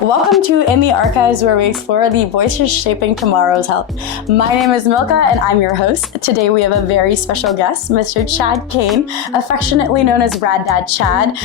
Welcome to In the Archives, where we explore the voices shaping tomorrow's health. My name is Milka, and I'm your host. Today we have a very special guest, Mr. Chad Cain, affectionately known as Rad Dad Chad,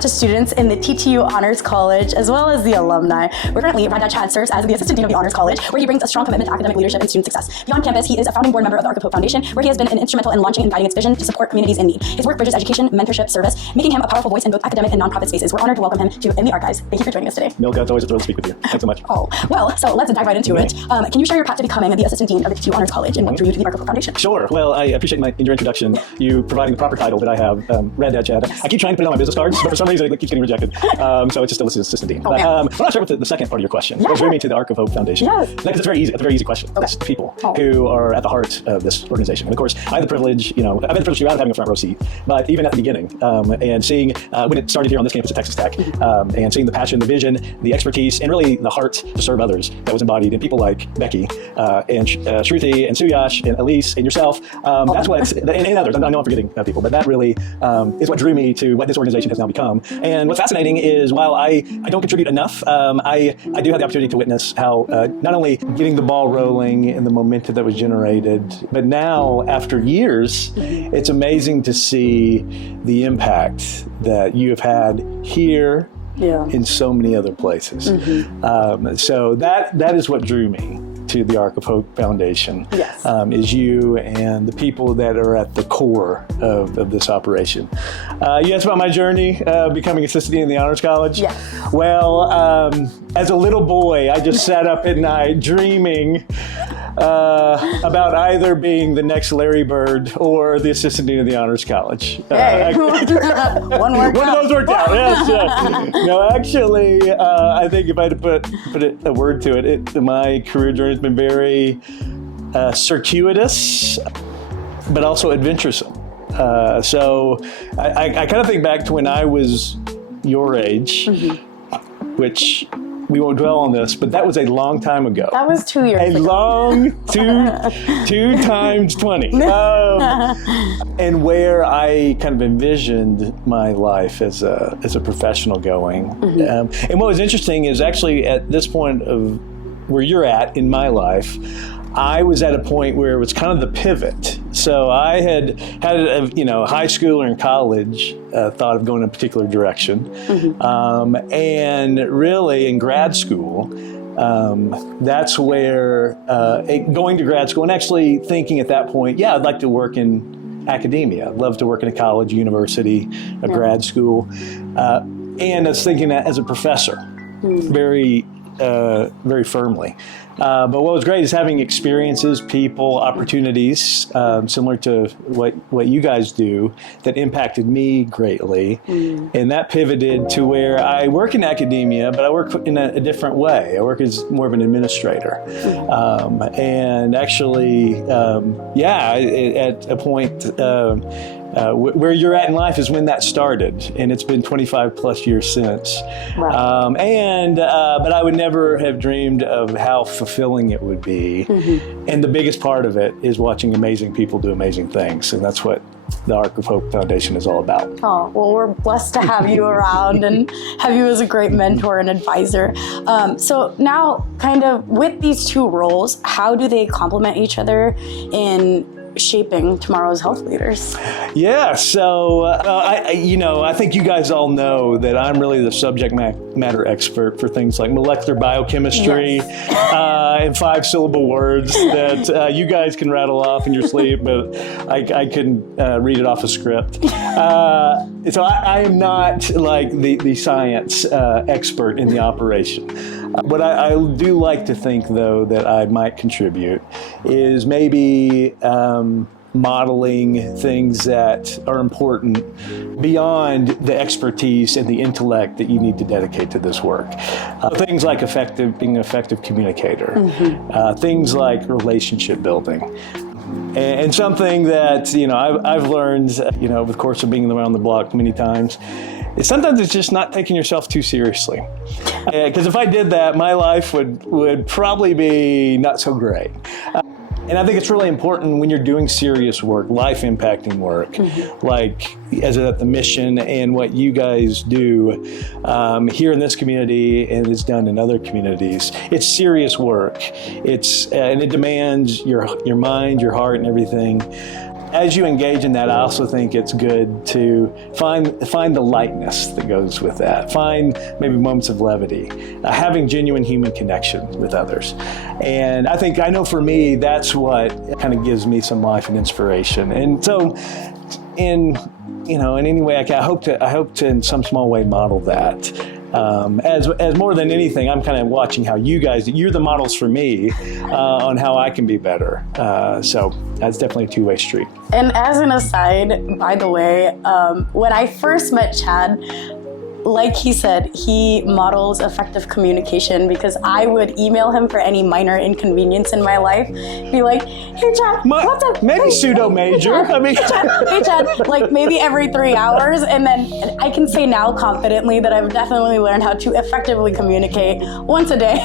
to students in the TTU Honors College, as well as the alumni. We're currently, Rad Dad Chad serves as the Assistant Dean of the Honors College, where he brings a strong commitment to academic leadership and student success. Beyond campus, he is a founding board member of the Ark of Hope Foundation, where he has been instrumental in launching and guiding its vision to support communities in need. His work bridges education, mentorship, service, making him a powerful voice in both academic and nonprofit spaces. We're honored to welcome him to In the Archives. Thank you for joining us today. Milka, it's always a thrill to speak with you. Thanks so much. Oh, well, so let's dive right into it. Can you share your path to becoming the Assistant Dean of the TTU Honors College and what drew you to the Ark of Hope Foundation? Sure. Well, I appreciate your introduction, you providing the proper title that I have, Rad Dad Chad. I keep trying to put it on my business cards, but for some reason it keeps getting rejected. So it's just still listed as Assistant Dean. But I'll start with the second part of your question. What drew me to the Ark of Hope Foundation? Yes. Because it's very easy. It's a very easy question. Okay. It's people who are at the heart of this organization. And of course, I had the privilege, I've had the privilege throughout of having a front row seat, but even at the beginning, and seeing when it started here on this campus at Texas Tech, and seeing the passion, the vision, the expertise, and really the heart to serve others that was embodied in people like Becky, and Shruti, and Suyash, and Elise, and yourself. That's what, and others. I know I'm forgetting people, but that really is what drew me to what this organization has now become. And what's fascinating is while I don't contribute enough, I do have the opportunity to witness how not only getting the ball rolling and the momentum that was generated, but now after years, it's amazing to see the impact that you have had here in so many other places. So that is what drew me to the Ark of Hope Foundation, is you and the people that are at the core of this operation. You asked about my journey becoming Assistant Dean in the Honors College. Well, as a little boy, I just sat up at night dreaming about either being the next Larry Bird or the Assistant Dean of the Honors College. One of those worked out, yes. No, actually, I think if I had to put a word to it, my career journey has been very circuitous, but also adventuresome. So I kind of think back to when I was your age, which we won't dwell on this, but that was a long time ago. That was 2 years ago. A long two times 20. And where I kind of envisioned my life as a professional going. And what was interesting is actually at this point of where you're at in my life, I was at a point where it was kind of the pivot. So I had high school or in college, thought of going in a particular direction. And really in grad school, that's where going to grad school and actually thinking at that point, I'd like to work in academia. I'd love to work in a college, university, a grad school. And I was thinking that as a professor, very firmly. But what was great is having experiences, people, opportunities, similar to what you guys do, that impacted me greatly. And that pivoted to where I work in academia, but I work in a different way. I work as more of an administrator. And actually, at a point, where you're at in life is when that started, and it's been 25 plus years since. Wow. But I would never have dreamed of how fulfilling it would be. And the biggest part of it is watching amazing people do amazing things, and that's what the Ark of Hope Foundation is all about. Oh, well, we're blessed to have you around and have you as a great mentor and advisor. So now, kind of with these two roles, how do they complement each other in shaping tomorrow's health leaders? Yeah, so I think you guys all know that I'm really the subject matter expert for things like molecular biochemistry and 5-syllable words that you guys can rattle off in your sleep, but I couldn't read it off a script. So I am not like the science expert in the operation. What I do like to think, though, that I might contribute is maybe modeling things that are important beyond the expertise and the intellect that you need to dedicate to this work. Things like being an effective communicator, things like relationship building. And something that, I've learned, over the course of being around the block many times, is sometimes it's just not taking yourself too seriously. Because if I did that, my life would probably be not so great. And I think it's really important when you're doing serious work, life-impacting work, like as at the mission and what you guys do here in this community and is done in other communities. It's serious work. And it demands your mind, your heart, and everything. As you engage in that, I also think it's good to find the lightness that goes with that. Find maybe moments of levity, having genuine human connection with others. And I know for me, that's what kind of gives me some life and inspiration. And so in any way I can, I hope to in some small way model that. As more than anything, I'm kind of watching how you're the models for me on how I can be better. So that's definitely a two-way street. And as an aside, by the way, when I first met Chad, like he said, he models effective communication, because I would email him for any minor inconvenience in my life. Be like, hey Chad, what's up? Maybe hey, pseudo-major. Hey Chad, like maybe every 3 hours. And then I can say now confidently that I've definitely learned how to effectively communicate once a day,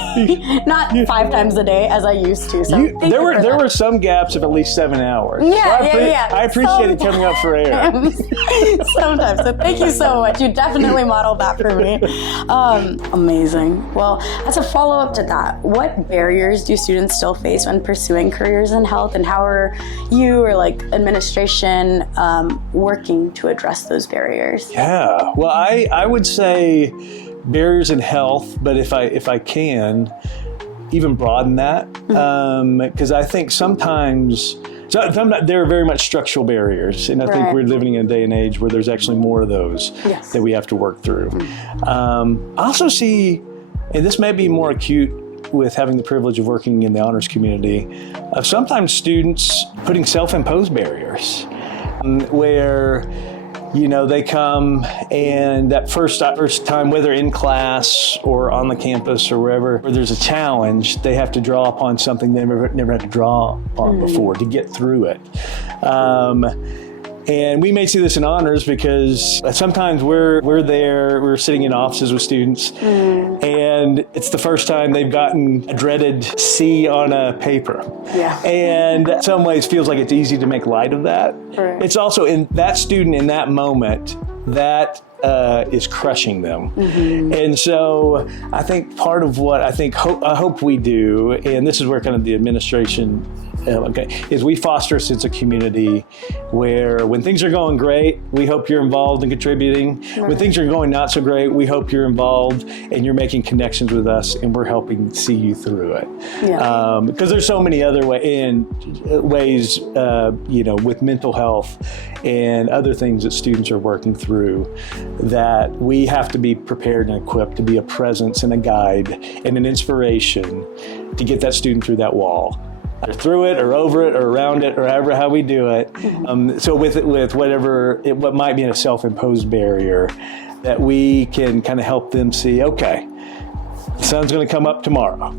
not 5 times a day as I used to. So there were some gaps of at least 7 hours. Yeah. I appreciate it coming up for air. Sometimes. So thank you so much. You definitely modeled that for me. Amazing. Well, as a follow-up to that, what barriers do students still face when pursuing careers in health, and how are you or like administration working to address those barriers? Yeah. Well, I would say barriers in health, but if I can even broaden that, because I think sometimes there are very much structural barriers, and I think we're living in a day and age where there's actually more of those that we have to work through. I also see, and this may be more acute with having the privilege of working in the honors community, of sometimes students putting self-imposed barriers where they come and that first time, whether in class or on the campus or wherever, where there's a challenge, they have to draw upon something they never had to draw upon before to get through it. And we may see this in honors because sometimes we're sitting in offices with students and it's the first time they've gotten a dreaded C on a paper. Yeah. And in some ways feels like it's easy to make light of that. Right. It's also in that student in that moment that is crushing them. And so I think part of what I hope we do, and this is where kind of the administration is we foster a sense of community where when things are going great, we hope you're involved and contributing. When things are going not so great, we hope you're involved and you're making connections with us and we're helping see you through it. Because there's so many other ways, with mental health and other things that students are working through, that we have to be prepared and equipped to be a presence and a guide and an inspiration to get that student through that wall. Either through it or over it or around it or how we do it. So with what might be a self-imposed barrier, that we can kind of help them see, okay, the sun's going to come up tomorrow.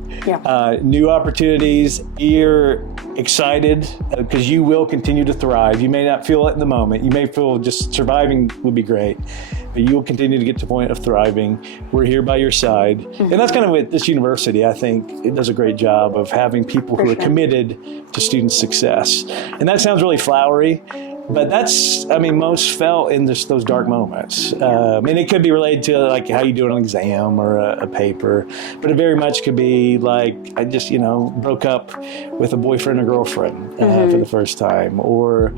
New opportunities. You're excited because you will continue to thrive. You may not feel it in the moment. You may feel just surviving would be great, but you will continue to get to the point of thriving. We're here by your side. And that's kind of what this university, I think, it does a great job of having people who are committed to student success. And that sounds really flowery, but that's, most felt in just those dark moments. And it could be related to like how you do an exam or a paper, but it very much could be like, I just, broke up with a boyfriend or girlfriend for the first time, or,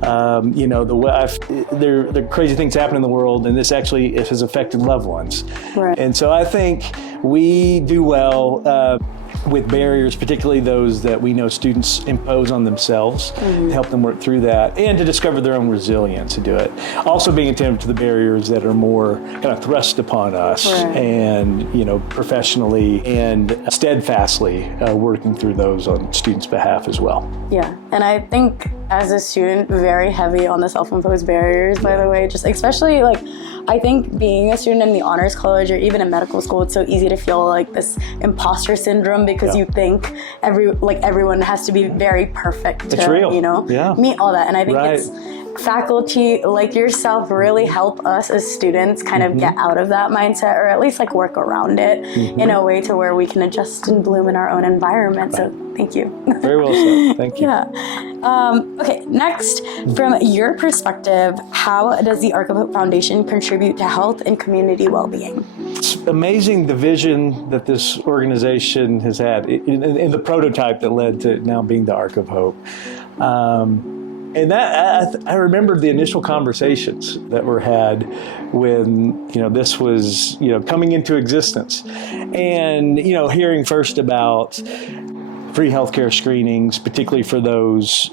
the crazy things happen in the world, and this actually has affected loved ones. And so I think we do well with barriers, particularly those that we know students impose on themselves, to help them work through that and to discover their own resilience to do it. Also being attentive to the barriers that are more kind of thrust upon us and, professionally and steadfastly working through those on students' behalf as well. Yeah, and I think as a student, very heavy on the self-imposed barriers, by the way, just especially I think being a student in the honors college or even in medical school, it's so easy to feel like this imposter syndrome because you think everyone has to be very perfect to, it's real. meet all that. And I think it's faculty like yourself really help us as students kind of get out of that mindset, or at least like work around it in a way to where we can adjust and bloom in our own environment. So thank you. Very well said. Thank you. Okay, next, from your perspective, how does the Ark of Hope Foundation contribute to health and community well-being? It's amazing the vision that this organization has had in the prototype that led to now being the Ark of Hope. And that I remember the initial conversations that were had when this was coming into existence, and hearing first about free healthcare screenings, particularly for those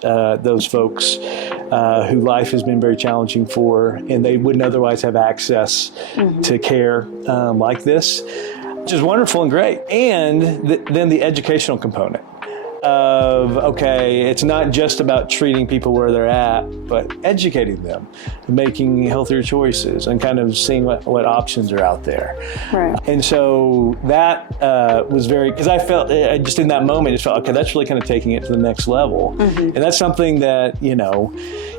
folks who life has been very challenging for, and they wouldn't otherwise have access to care like this, which is wonderful and great. And then the educational component of, okay, it's not just about treating people where they're at, but educating them, making healthier choices, and kind of seeing what options are out there. Right. And so that was very, because I felt, just in that moment, just felt, okay, that's really kind of taking it to the next level. And that's something that,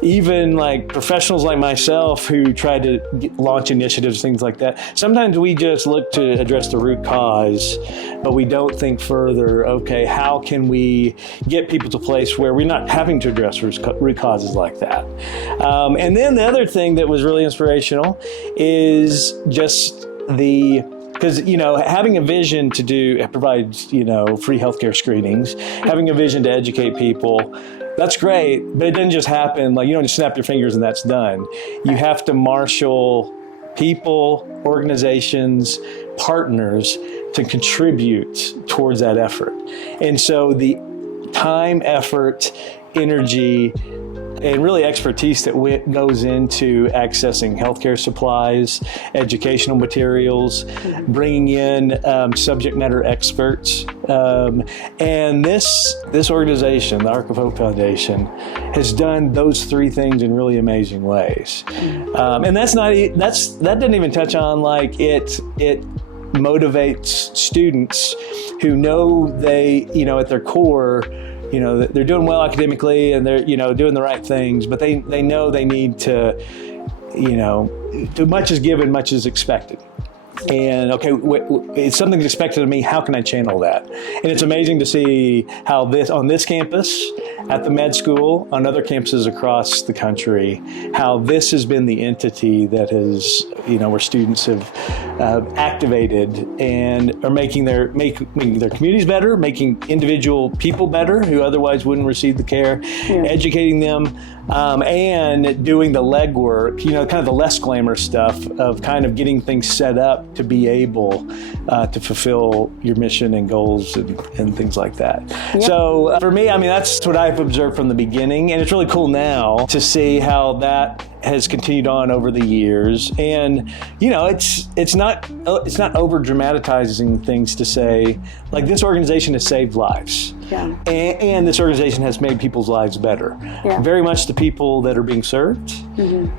even like professionals like myself who try to launch initiatives, things like that, sometimes we just look to address the root cause, but we don't think further, okay, how can we get people to a place where we're not having to address root causes like that? And then the other thing that was really inspirational is just because having a vision to provide free healthcare screenings, having a vision to educate people, that's great, but it doesn't just happen. Like, you don't just snap your fingers and that's done. You have to marshal people, organizations, partners to contribute towards that effort. And so the time, effort, energy, and really expertise that goes into accessing healthcare supplies, educational materials, bringing in subject matter experts. And this organization, the Ark of Hope Foundation, has done those three things in really amazing ways. And that doesn't even touch on like it motivates students who know they, at their core, they're doing well academically and they're, doing the right things, but they know they need to, too much is given, much is expected. And okay, it's something's expected of me. How can I channel that? And it's amazing to see how on this campus, at the med school, on other campuses across the country, how this has been the entity that has, where students have activated and are making their communities better, making individual people better who otherwise wouldn't receive the care, educating them, and doing the legwork, kind of the less glamorous stuff of kind of getting things set up to be able to fulfill your mission and goals and things like that. Yep. So for me, that's what I've observed from the beginning, and it's really cool now to see how that has continued on over the years. And it's not over dramatizing things to say like this organization has saved lives. Yeah. And this organization has made people's lives better. Yeah. Very much the people that are being served,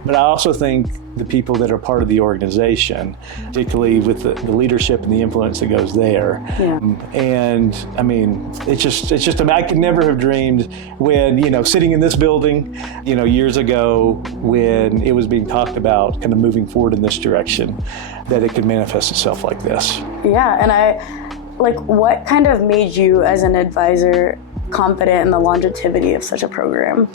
but I also think the people that are part of the organization, particularly with the leadership and the influence that goes there. Yeah. And it's just I could never have dreamed when, sitting in this building, years ago when it was being talked about kind of moving forward in this direction, that it could manifest itself like this. Yeah, and what kind of made you as an advisor confident in the longevity of such a program?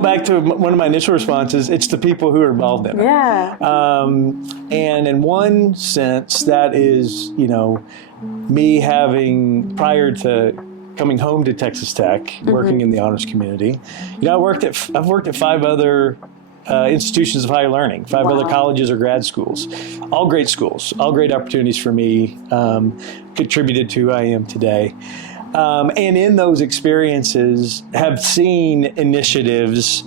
Back to one of my initial responses, it's the people who are involved in it. Yeah. And in one sense, that is, me having, prior to coming home to Texas Tech, working in the honors community, I've worked at 5 other institutions of higher learning, 5 other colleges or grad schools, all great schools, all great opportunities for me, contributed to who I am today. And in those experiences have seen initiatives,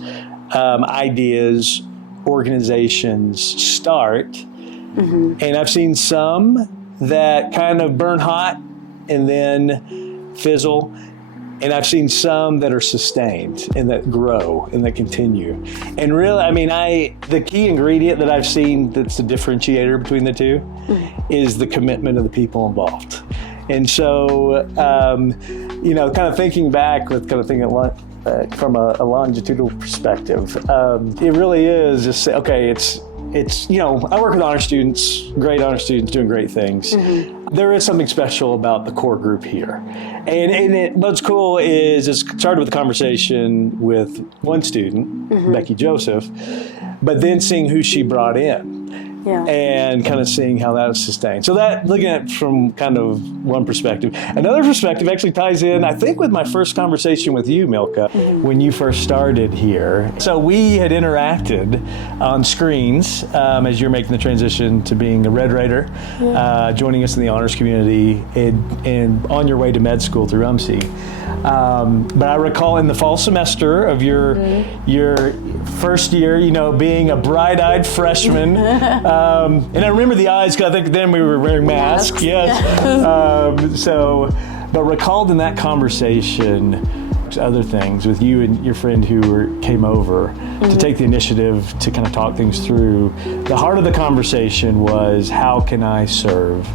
ideas, organizations start. And I've seen some that kind of burn hot and then fizzle. And I've seen some that are sustained and that grow and that continue. And really, the key ingredient that I've seen that's the differentiator between the two is the commitment of the people involved. And so, kind of thinking back with kind of thinking from a longitudinal perspective. It really is just say, okay, it's I work with honor students, great honor students doing great things. There is something special about the core group here. And what's cool is it started with a conversation with one student, Becky Joseph, but then seeing who she brought in. And kind of seeing how that is sustained. So that, looking at it from kind of one perspective. Another perspective actually ties in, I think, with my first conversation with you, Milka, when you first started here. So we had interacted on screens as you're making the transition to being a Red Raider, joining us in the honors community, and on your way to med school through UMC. But I recall in the fall semester of your first year, being a bright-eyed freshman, and I remember the eyes, because I think then we were wearing masks. Yes. But recalled in that conversation other things with you and your friend who came over to take the initiative to kind of talk things through. The heart of the conversation was, how can I serve?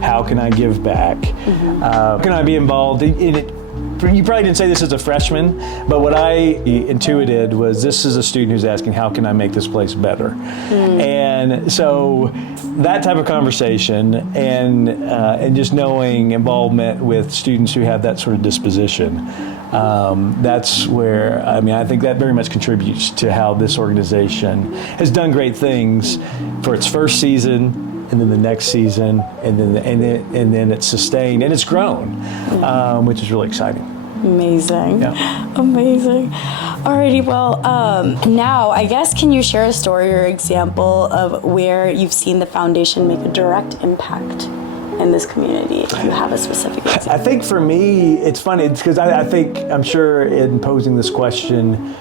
How can I give back? How can I be involved in it? You probably didn't say this as a freshman, but what I intuited was, this is a student who's asking, how can I make this place better? And so that type of conversation and just knowing involvement with students who have that sort of disposition, that's where, I think that very much contributes to how this organization has done great things for its first season, and then the next season, and then it's sustained and it's grown, which is really exciting. Amazing. Yeah. Amazing. Alrighty, well, now I guess, can you share a story or example of where you've seen the foundation make a direct impact in this community, if you have a specific example? I think for me, it's funny, because I'm sure in posing this question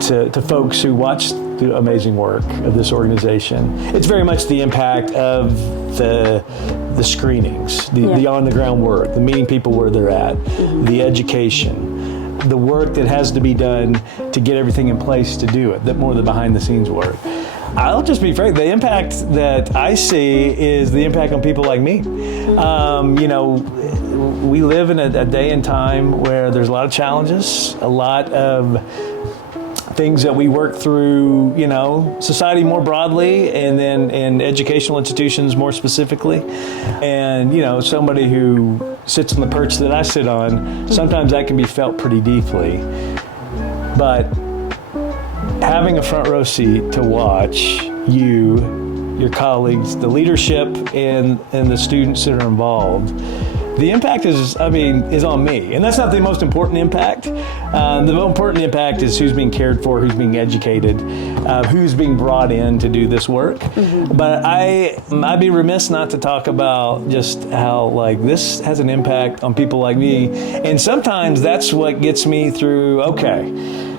to folks who watch the amazing work of this organization, it's very much the impact of the screenings, the on-the-ground work, the meeting people where they're at, the education, the work that has to be done to get everything in place to do it, more the behind-the-scenes work. I'll just be frank, the impact that I see is the impact on people like me. We live in a day and time where there's a lot of challenges, a lot of things that we work through, society more broadly, and then in educational institutions more specifically. And, somebody who sits on the perch that I sit on, sometimes that can be felt pretty deeply. But having a front row seat to watch your colleagues, the leadership, and the students that are involved, the impact is on me. And that's not the most important impact. The most important impact is who's being cared for, who's being educated, who's being brought in to do this work. But I'd be remiss not to talk about just how this has an impact on people like me. And sometimes that's what gets me through,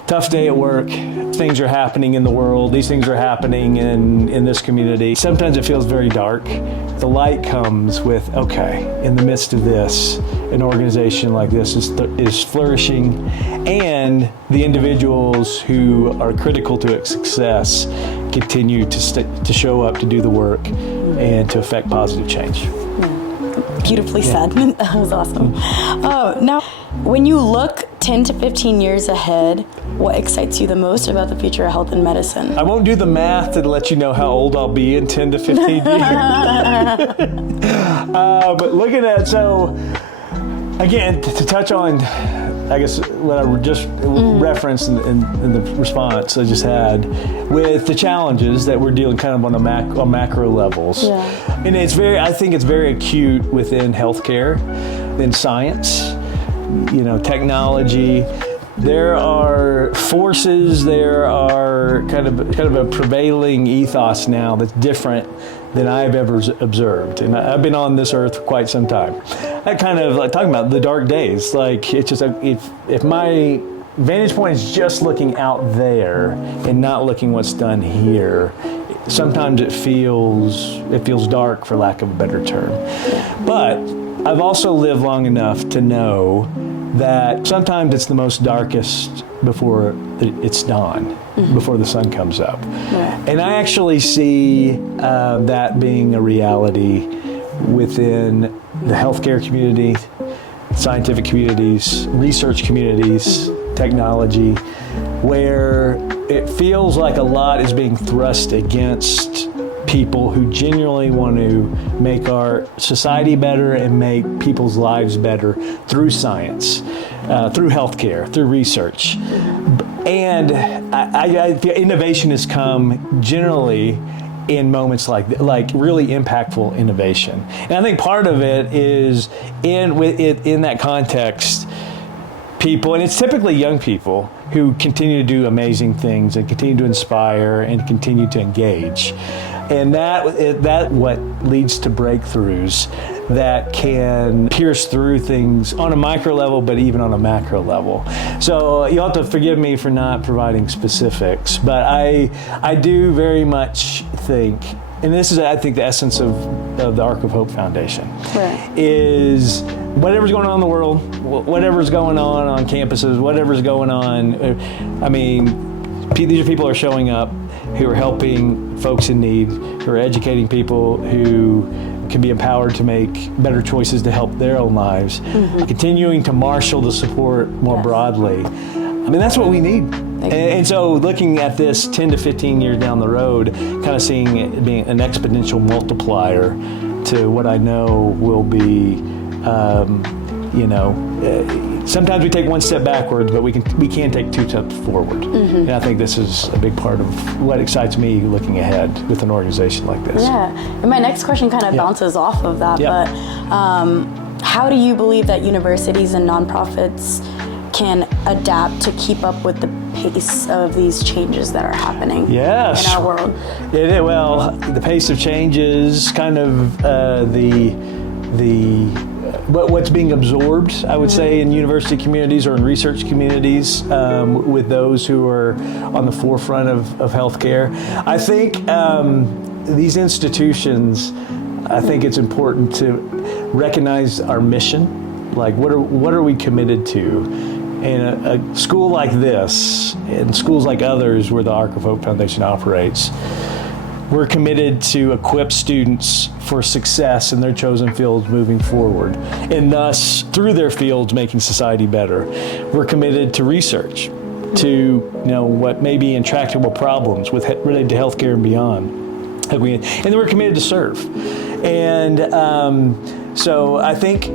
tough day at work, things are happening in the world, these things are happening in this community. Sometimes it feels very dark. The light comes with, in the midst of this, an organization like this is flourishing, and the individuals who are critical to its success continue to show up to do the work and to affect positive change. Beautifully said. That was awesome. Now, when you look 10 to 15 years ahead, what excites you the most about the future of health and medicine? I won't do the math to let you know how old I'll be in 10 to 15 years. But looking at, so again, to touch on, I guess, what I just referenced in the response I just had, with the challenges that we're dealing kind of on macro levels. And I think it's very acute within healthcare, in science, technology. There are forces, there are kind of a prevailing ethos now that's different than I've ever observed. And I've been on this earth for quite some time. I kind of talking about the dark days. It's just, if my vantage point is just looking out there and not looking what's done here, sometimes it feels dark, for lack of a better term. But I've also lived long enough to know that sometimes it's the most darkest before it's dawn, before the sun comes up. And I actually see that being a reality within the healthcare community, scientific communities, research communities, technology, where it feels like a lot is being thrust against people who genuinely want to make our society better and make people's lives better through science, through healthcare, through research. And I feel innovation has come generally in moments like really impactful innovation. And I think part of it is in that context, people, and it's typically young people, who continue to do amazing things and continue to inspire and continue to engage. And that what leads to breakthroughs that can pierce through things on a micro level, but even on a macro level. So you'll have to forgive me for not providing specifics, but I do very much think, and this is, I think, the essence of the Ark of Hope Foundation, right, is whatever's going on in the world, whatever's going on campuses, whatever's going on, I mean, these are people who are showing up, who are helping folks in need, who are educating people who can be empowered to make better choices to help their own lives, continuing to marshal the support more broadly. I mean, that's what we need. And so looking at this 10 to 15 years down the road, kind of seeing it being an exponential multiplier to what I know will be, sometimes we take one step backwards, but we can take two steps forward. And I think this is a big part of what excites me looking ahead with an organization like this. Yeah, and my next question kind of bounces off of that, but how do you believe that universities and nonprofits can adapt to keep up with the pace of these changes that are happening in our world? Well, the pace of change is kind of what's being absorbed, I would say, in university communities or in research communities with those who are on the forefront of healthcare. I think these institutions, I think it's important to recognize our mission. Like, what are we committed to? And a school like this, and schools like others where the Ark of Hope Foundation operates, we're committed to equip students for success in their chosen fields moving forward, and thus, through their fields, making society better. We're committed to research, to what may be intractable problems related to healthcare and beyond. And then we're committed to serve. And so I think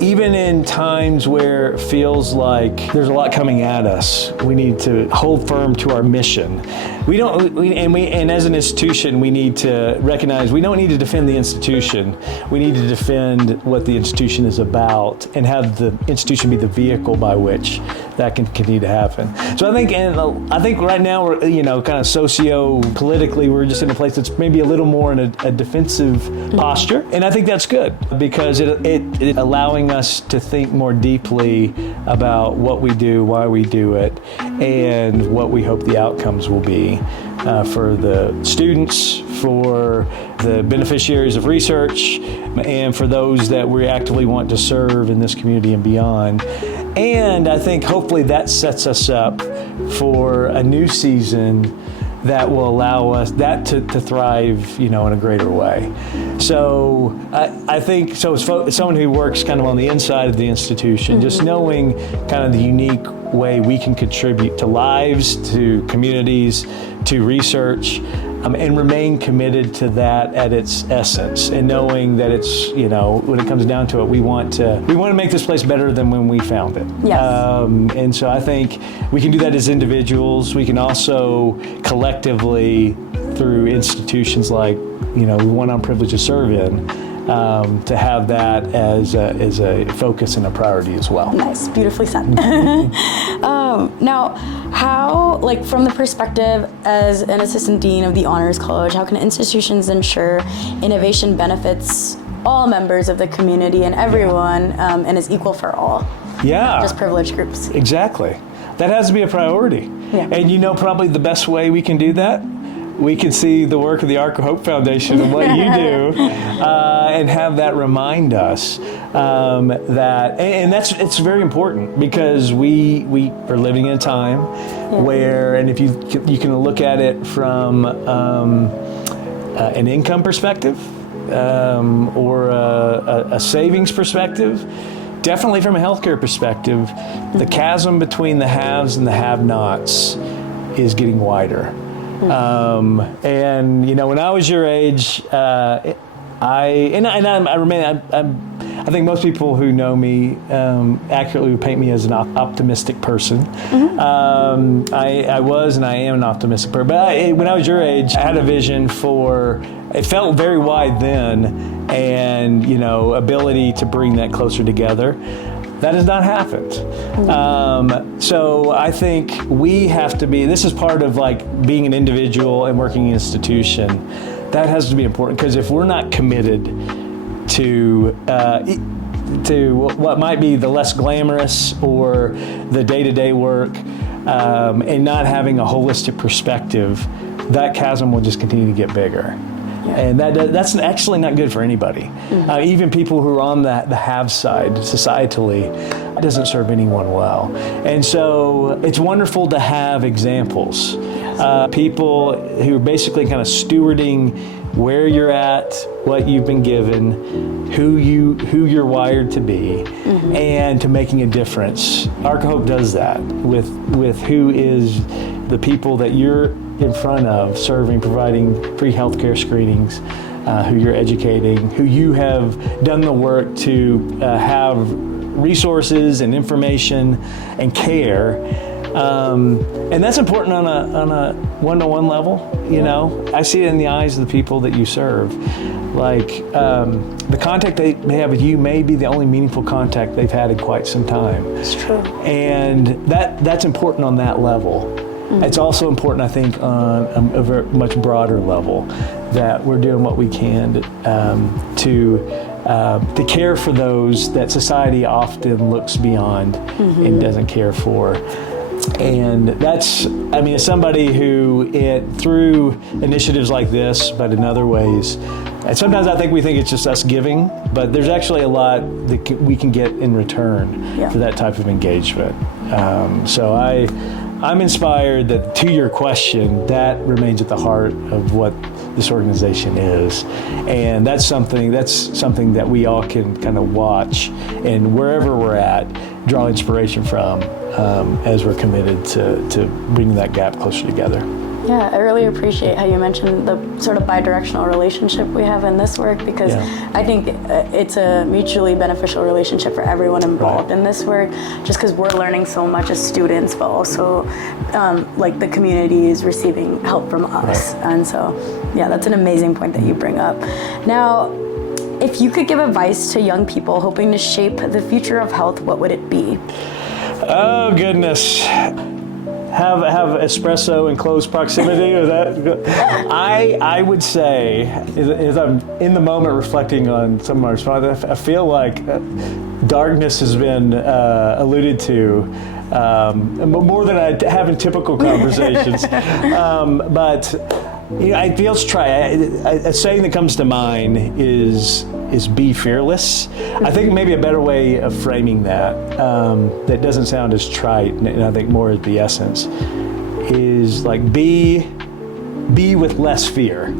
even in times where it feels like there's a lot coming at us, we need to hold firm to our mission. And as an institution, we need to recognize we don't need to defend the institution. We need to defend what the institution is about and have the institution be the vehicle by which that can continue to happen. So I think right now we're, kind of socio-politically, we're just in a place that's maybe a little more in a defensive posture. And I think that's good because it allowing us to think more deeply about what we do, why we do it, and what we hope the outcomes will be for the students, for the beneficiaries of research, and for those that we actively want to serve in this community and beyond. And I think hopefully that sets us up for a new season that will allow us that to thrive, in a greater way. So I think, so as someone who works kind of on the inside of the institution, just knowing kind of the unique way we can contribute to lives, to communities, to research, and remain committed to that at its essence, and knowing that it's, when it comes down to it, we want to make this place better than when we found it. Yes. And so I think we can do that as individuals. We can also collectively, through institutions like, one I'm privileged to serve in, to have that as a focus and a priority as well. Nice, beautifully said. Now, how, from the perspective as an assistant dean of the Honors College, how can institutions ensure innovation benefits all members of the community and everyone, and is equal for all? Yeah. Not just privileged groups. Exactly. That has to be a priority. Yeah. And probably the best way we can do that, we can see the work of the Ark of Hope Foundation and what you do, and have that remind us that, and it's very important because we are living in a time where, and if you can look at it from an income perspective or a savings perspective, definitely from a healthcare perspective, the chasm between the haves and the have-nots is getting wider. And when I was your age, I think most people who know me accurately would paint me as an optimistic person. I was and I am an optimistic person. But when I was your age, I had a vision for, it felt very wide then, and ability to bring that closer together. That has not happened. So I think we have to be, this is part of like being an individual and working in an institution. That has to be important, because if we're not committed to what might be the less glamorous or the day-to-day work, and not having a holistic perspective, that chasm will just continue to get bigger. And that's actually not good for anybody. Even people who are on the have side, societally, it doesn't serve anyone well. And so it's wonderful to have examples. People who are basically kind of stewarding where you're at, what you've been given, who you're wired to be, and to making a difference. Ark of Hope does that with who is the people that you're in front of, serving, providing free healthcare screenings, who you're educating, who you have done the work to have resources and information and care. And that's important on a one-to-one level. I see it in the eyes of the people that you serve. Like the contact they have with you may be the only meaningful contact they've had in quite some time. It's true. And that's important on that level. It's also important, I think, on a very much broader level, that we're doing what we can to care for those that society often looks beyond and doesn't care for. And that's, as somebody who, through initiatives like this, but in other ways, and sometimes I think we think it's just us giving, but there's actually a lot that we can get in return for that type of engagement. So I'm inspired that, to your question, that remains at the heart of what this organization is. And that's something that we all can kind of watch, and wherever we're at, draw inspiration from, as we're committed to bringing that gap closer together. Yeah, I really appreciate how you mentioned the sort of bi-directional relationship we have in this work, because I think it's a mutually beneficial relationship for everyone involved in this work, just because we're learning so much as students, but also like the community is receiving help from us. And so, that's an amazing point that you bring up. Now, if you could give advice to young people hoping to shape the future of health, what would it be? Oh, goodness. Have espresso in close proximity? Or that? I would say, as I'm in the moment reflecting on some of my responses, I feel like darkness has been alluded to more than I have in typical conversations. But I feel a saying that comes to mind is be fearless. I think maybe a better way of framing that doesn't sound as trite, and I think more is the essence, is like be with less fear.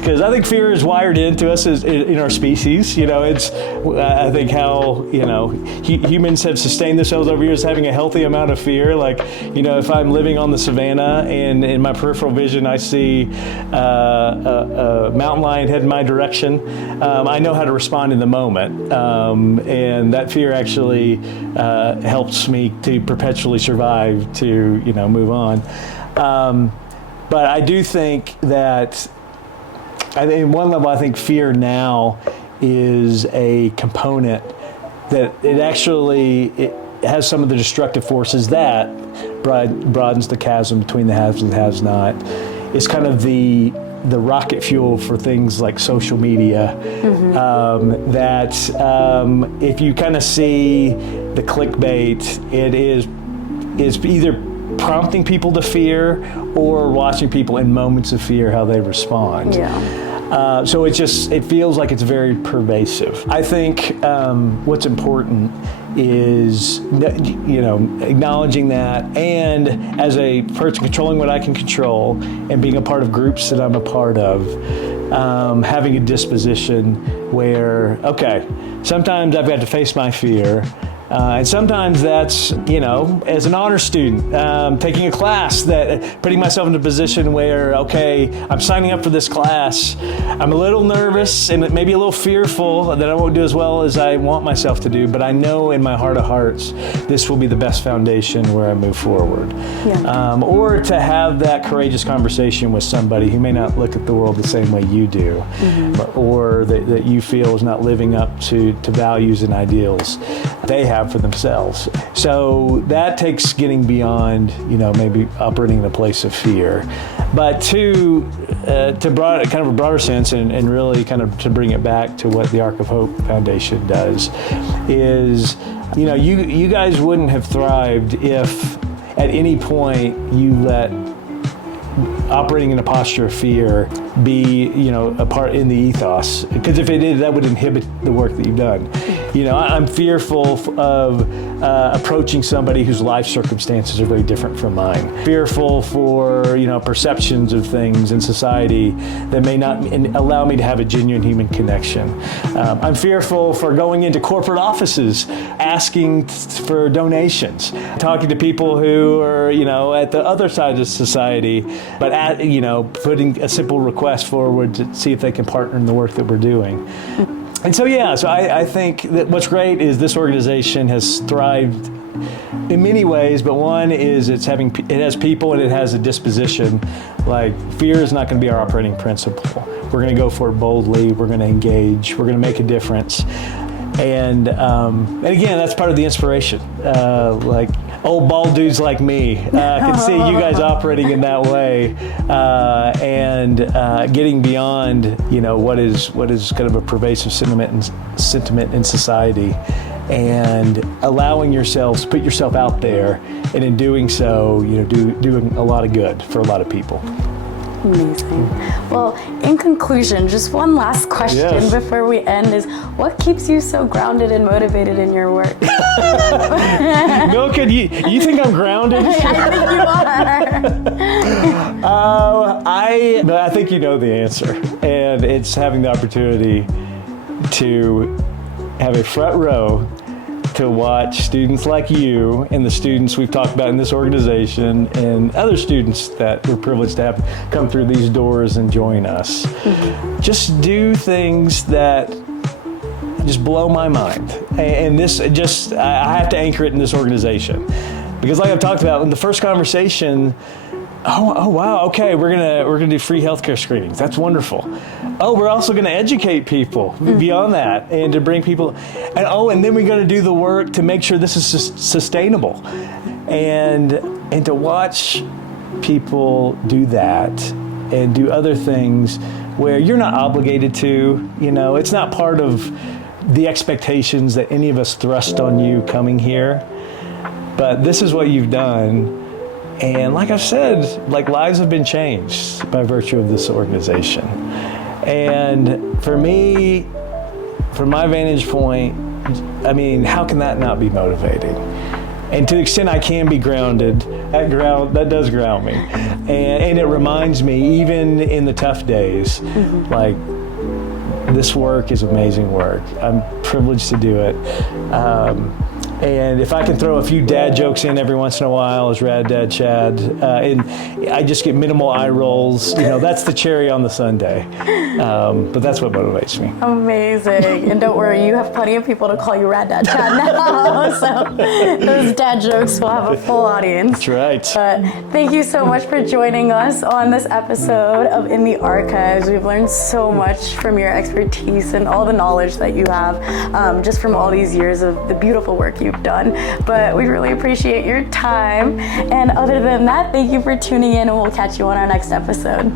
Because I think fear is wired into us in our species. It's, I think, how, humans have sustained themselves over years having a healthy amount of fear. Like, if I'm living on the savannah and in my peripheral vision I see a mountain lion head in my direction, I know how to respond in the moment. And that fear actually helps me to perpetually survive, to, move on. But I do think that, in one level, I think fear now is a component that it has some of the destructive forces that broadens the chasm between the haves and the has not. It's kind of the rocket fuel for things like social media. That if you kind of see the clickbait, it is either prompting people to fear or watching people in moments of fear, how they respond. So it feels like it's very pervasive. I think what's important is, acknowledging that, and as a person controlling what I can control and being a part of groups that I'm a part of, having a disposition where, okay, sometimes I've got to face my fear. And sometimes that's, as an honor student, taking a class, that putting myself in a position where, okay, I'm signing up for this class. I'm a little nervous and maybe a little fearful that I won't do as well as I want myself to do, but I know in my heart of hearts, this will be the best foundation where I move forward. Yeah. Or to have that courageous conversation with somebody who may not look at the world the same way you do, or that you feel is not living up to values and ideals they have for themselves. So that takes getting beyond, maybe operating in a place of fear. But to kind of a broader sense, and really kind of to bring it back to what the Ark of Hope Foundation does, is, you guys wouldn't have thrived if at any point you let operating in a posture of fear be, a part in the ethos. Because if it did, that would inhibit the work that you've done. I'm fearful of approaching somebody whose life circumstances are very different from mine. Fearful for, perceptions of things in society that may not allow me to have a genuine human connection. I'm fearful for going into corporate offices, asking for donations, talking to people who are, at the other side of society, but putting a simple request forward to see if they can partner in the work that we're doing. And so I think that what's great is this organization has thrived in many ways, but one is it has people and it has a disposition. Like, fear is not going to be our operating principle. We're going to go for it boldly. We're going to engage. We're going to make a difference. And again, that's part of the inspiration. Like old bald dudes like me can see you guys operating in that way, and getting beyond, what is kind of a pervasive sentiment in society, and allowing yourselves to put yourself out there, and in doing so, doing a lot of good for a lot of people. Amazing. Well, in conclusion, just one last question before we end is, what keeps you so grounded and motivated in your work? Milka, you think I'm grounded? I think you are. I think you know the answer, and it's having the opportunity to have a front row to watch students like you and the students we've talked about in this organization and other students that we're privileged to have come through these doors and join us. Just do things that just blow my mind. And this I have to anchor it in this organization. Because like I've talked about in the first conversation, oh wow, okay, we're gonna do free healthcare screenings. That's wonderful. Oh, we're also gonna educate people beyond that, and to bring people, and then we're gonna do the work to make sure this is sustainable, and to watch people do that and do other things where you're not obligated to. It's not part of the expectations that any of us thrust on you coming here, but this is what you've done. And like I've said, lives have been changed by virtue of this organization. And for me, from my vantage point, how can that not be motivating? And to the extent I can be grounded, that does ground me. And it reminds me, even in the tough days, this work is amazing work. I'm privileged to do it. And if I can throw a few dad jokes in every once in a while as Rad Dad Chad, and I just get minimal eye rolls, that's the cherry on the sundae. But that's what motivates me. Amazing. And don't worry, you have plenty of people to call you Rad Dad Chad now. So those dad jokes will have a full audience. That's right. But thank you so much for joining us on this episode of In the Archives. We've learned so much from your expertise and all the knowledge that you have, just from all these years of the beautiful work you've done. But we really appreciate your time. And other than that, thank you for tuning in, and we'll catch you on our next episode.